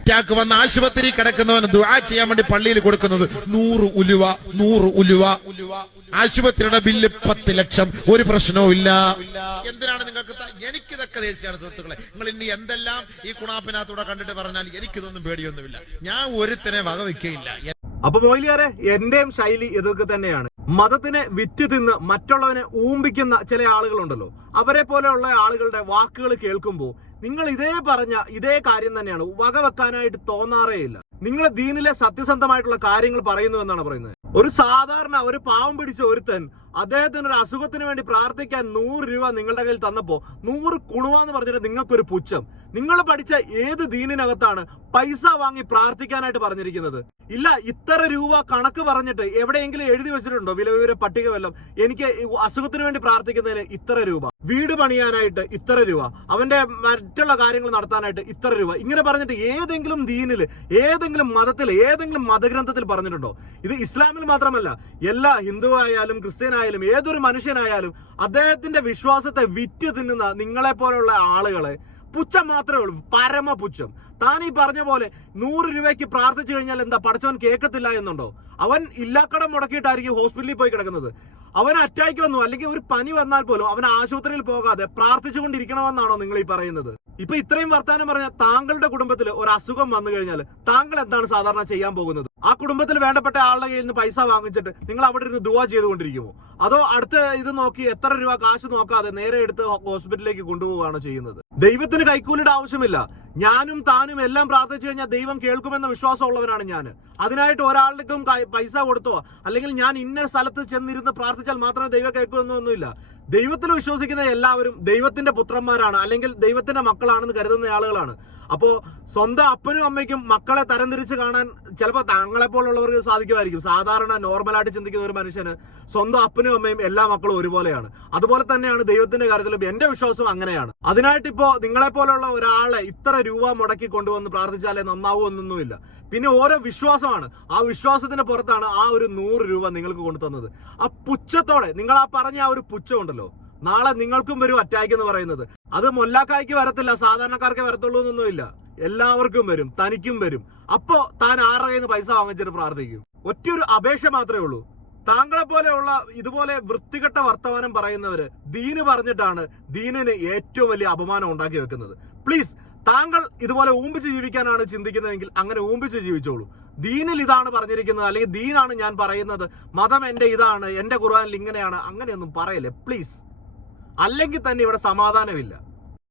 Attack വന്ന ആശുപത്രി കിടക്കുന്നവന് ദുആ ചെയ്യാൻ വേണ്ടി പള്ളിയിൽ കൊടുക്കുന്നത് നൂറ് ഉലുവ നൂറ് ഉലുവ. ആശുപത്രിയുടെ ബില്ല് പത്ത് ലക്ഷം. ഒരു പ്രശ്നവും ഇല്ല. എന്തിനാണ് നിങ്ങൾക്ക് എനിക്ക് ഇതൊക്കെ ദേശീയാണ് സുഹൃത്തുക്കളെ. നിങ്ങൾ ഇനി എന്തെല്ലാം ഈ കുണാപ്പിനകത്തൂടെ കണ്ടിട്ട് പറഞ്ഞാൽ എനിക്കിതൊന്നും പേടിയൊന്നുമില്ല. ഞാൻ ഒരുത്തനെ വകവെക്കുകയില്ല. അപ്പൊ മൊയിലിയാരെ എന്റെയും ശൈലി ഇതൊക്കെ തന്നെയാണ്. മതത്തിനെ വിറ്റ് തിന്ന് മറ്റുള്ളവനെ ഊമ്പിക്കുന്ന ചില ആളുകളുണ്ടല്ലോ. അവരെ പോലെയുള്ള ആളുകളുടെ വാക്കുകൾ കേൾക്കുമ്പോൾ നിങ്ങൾ ഇതേ പറഞ്ഞ ഇതേ കാര്യം തന്നെയാണ് വകവെക്കാനായിട്ട് തോന്നാറേ ഇല്ല നിങ്ങൾ ദീനിലെ സത്യസന്ധമായിട്ടുള്ള കാര്യങ്ങൾ പറയുന്നു എന്നാണ് പറയുന്നത്. ഒരു സാധാരണ ഒരു പാവം പിടിച്ച ഒരുത്തൻ അദ്ദേഹത്തിന് ഒരു അസുഖത്തിന് വേണ്ടി പ്രാർത്ഥിക്കാൻ നൂറ് രൂപ നിങ്ങളുടെ കയ്യിൽ തന്നപ്പോ നൂറ് കുണുവ എന്ന് പറഞ്ഞിട്ട് നിങ്ങൾക്കൊരു പുച്ഛം. നിങ്ങൾ പഠിച്ച ഏത് ദീനിനകത്താണ് പൈസ വാങ്ങി പ്രാർത്ഥിക്കാനായിട്ട് പറഞ്ഞിരിക്കുന്നത്? ഇല്ല ഇത്ര രൂപ കണക്ക് പറഞ്ഞിട്ട് എവിടെയെങ്കിലും എഴുതി വെച്ചിട്ടുണ്ടോ? വിലവിവര പട്ടിക വല്ലതും. എനിക്ക് അസുഖത്തിന് വേണ്ടി പ്രാർത്ഥിക്കുന്നതിന് ഇത്ര രൂപ. വീട് പണിയാനായിട്ട് ഇത്ര രൂപ. അവന്റെ മറ്റുള്ള കാര്യങ്ങൾ നടത്താനായിട്ട് ഇത്ര രൂപ. ഇങ്ങനെ പറഞ്ഞിട്ട് ഏതെങ്കിലും ദീനിൽ ഏതെങ്കിലും മതത്തിൽ ഏതെങ്കിലും മതഗ്രന്ഥത്തിൽ പറഞ്ഞിട്ടുണ്ടോ? ഇത് ഇസ്ലാമിൽ മാത്രമല്ല എല്ലാ ഹിന്ദു ആയാലും ക്രിസ്ത്യൻ ആയാലും ഏതൊരു മനുഷ്യനായാലും അദ്ദേഹത്തിന്റെ വിശ്വാസത്തെ വിറ്റ് തിന്നുന്ന നിങ്ങളെ പോലെയുള്ള ആളുകളെ പുച്ഛം മാത്രമേ ഉള്ളൂ പരമ പുച്ഛം താൻ ഈ പറഞ്ഞ പോലെ നൂറ് രൂപയ്ക്ക് പ്രാർത്ഥിച്ചു കഴിഞ്ഞാൽ എന്താ പഠിച്ചവൻ കേൾക്കത്തില്ല എന്നുണ്ടോ? അവൻ ഇല്ലാക്കടം മുടക്കിയിട്ടായിരിക്കും ഹോസ്പിറ്റലിൽ പോയി കിടക്കുന്നത്. അവൻ അറ്റാക്ക് വന്നു അല്ലെങ്കിൽ ഒരു പനി വന്നാൽ പോലും അവൻ ആശുപത്രിയിൽ പോകാതെ പ്രാർത്ഥിച്ചുകൊണ്ടിരിക്കണമെന്നാണോ നിങ്ങൾ ഈ പറയുന്നത്? ഇപ്പൊ ഇത്രയും വർത്താനം പറഞ്ഞാൽ താങ്കളുടെ കുടുംബത്തിൽ ഒരു അസുഖം വന്നു കഴിഞ്ഞാൽ താങ്കൾ എന്താണ് സാധാരണ ചെയ്യാൻ പോകുന്നത്? ആ കുടുംബത്തിൽ വേണ്ടപ്പെട്ട ആളുടെ കയ്യിൽ നിന്ന് പൈസ വാങ്ങിച്ചിട്ട് നിങ്ങൾ അവിടെ ഇരുന്ന് ദുവാ ചെയ്തുകൊണ്ടിരിക്കുമോ അതോ അടുത്ത ഇത് നോക്കി എത്ര രൂപ കാശ് നോക്കാതെ നേരെ എടുത്ത് ഹോസ്പിറ്റലിലേക്ക് കൊണ്ടുപോവുകയാണോ ചെയ്യുന്നത്? ദൈവത്തിന് കൈക്കൂലിയുടെ ആവശ്യമില്ല. ഞാനും താനും എല്ലാം പ്രാർത്ഥിച്ചു കഴിഞ്ഞാൽ ദൈവം കേൾക്കുമെന്ന വിശ്വാസമുള്ളവനാണ് ഞാൻ. അതിനായിട്ട് ഒരാൾക്കും പൈസ കൊടുത്തോ അല്ലെങ്കിൽ ഞാൻ ഇന്ന സ്ഥലത്ത് ചെന്നിരുന്ന് പ്രാർത്ഥിച്ചാൽ മാത്രമേ ദൈവം കേൾക്കുമെന്നൊന്നുമില്ല ദൈവത്തിൽ വിശ്വസിക്കുന്ന എല്ലാവരും ദൈവത്തിന്റെ പുത്രന്മാരാണ് അല്ലെങ്കിൽ ദൈവത്തിന്റെ മക്കളാണെന്ന് കരുതുന്ന ആളുകളാണ്. അപ്പോ സ്വന്തം അപ്പനും അമ്മയ്ക്കും മക്കളെ തരംതിരിച്ച് കാണാൻ ചിലപ്പോൾ താങ്കളെ പോലുള്ളവർക്ക് സാധിക്കുമായിരിക്കും. സാധാരണ നോർമലായിട്ട് ചിന്തിക്കുന്ന ഒരു മനുഷ്യന് സ്വന്തം അപ്പനും അമ്മയും എല്ലാ മക്കളും ഒരുപോലെയാണ്. അതുപോലെ തന്നെയാണ് ദൈവത്തിന്റെ കാര്യത്തിലും എന്റെ വിശ്വാസം അങ്ങനെയാണ്. അതിനായിട്ട് ഇപ്പോ നിങ്ങളെ പോലുള്ള ഒരാളെ ഇത്ര രൂപ മുടക്കി കൊണ്ടുവന്ന് പ്രാർത്ഥിച്ചാലേ നന്നാവൂ എന്നൊന്നുമില്ല. പിന്നെ ഓരോ വിശ്വാസമാണ്. ആ വിശ്വാസത്തിന് പുറത്താണ് ആ ഒരു നൂറ് രൂപ നിങ്ങൾക്ക് കൊണ്ടു തന്നത്. ആ പുച്ഛത്തോടെ നിങ്ങൾ ആ പറഞ്ഞ ആ ഒരു പുച്ഛമുണ്ടല്ലോ നാളെ നിങ്ങൾക്കും വരും അറ്റാക്ക് എന്ന് പറയുന്നത്. അത് മൊല്ലാക്കായ്ക്ക് വരത്തില്ല സാധാരണക്കാർക്ക് വരത്തുള്ളൂ എന്നൊന്നുമില്ല. എല്ലാവർക്കും വരും തനിക്കും വരും. അപ്പോ താൻ ആരുടെ കയ്യിൽ നിന്ന് പൈസ വാങ്ങിച്ചിട്ട് പ്രാർത്ഥിക്കും. ഒറ്റയൊരു അപേക്ഷ മാത്രമേ ഉള്ളൂ. താങ്കളെ പോലെയുള്ള ഇതുപോലെ വൃത്തികെട്ട വർത്തമാനം പറയുന്നവര് ദീന് പറഞ്ഞിട്ടാണ് ദീനിന് ഏറ്റവും വലിയ അപമാനം ഉണ്ടാക്കി വെക്കുന്നത്. പ്ലീസ് താങ്കൾ ഇതുപോലെ ഊമ്പിച്ച് ജീവിക്കാനാണ് ചിന്തിക്കുന്നതെങ്കിൽ അങ്ങനെ ഊമ്പിച്ച് ജീവിച്ചോളൂ. ദീനിൽ ഇതാണ് പറഞ്ഞിരിക്കുന്നത് അല്ലെങ്കിൽ ദീനാണ് ഞാൻ പറയുന്നത് മതം എന്റെ ഇതാണ് എന്റെ ഖുർആനിൽ ഇങ്ങനെയാണ് അങ്ങനെയൊന്നും പറയല്ലേ പ്ലീസ് അല്ലെങ്കിൽ തന്നെ ഇവിടെ സമാധാനമില്ല.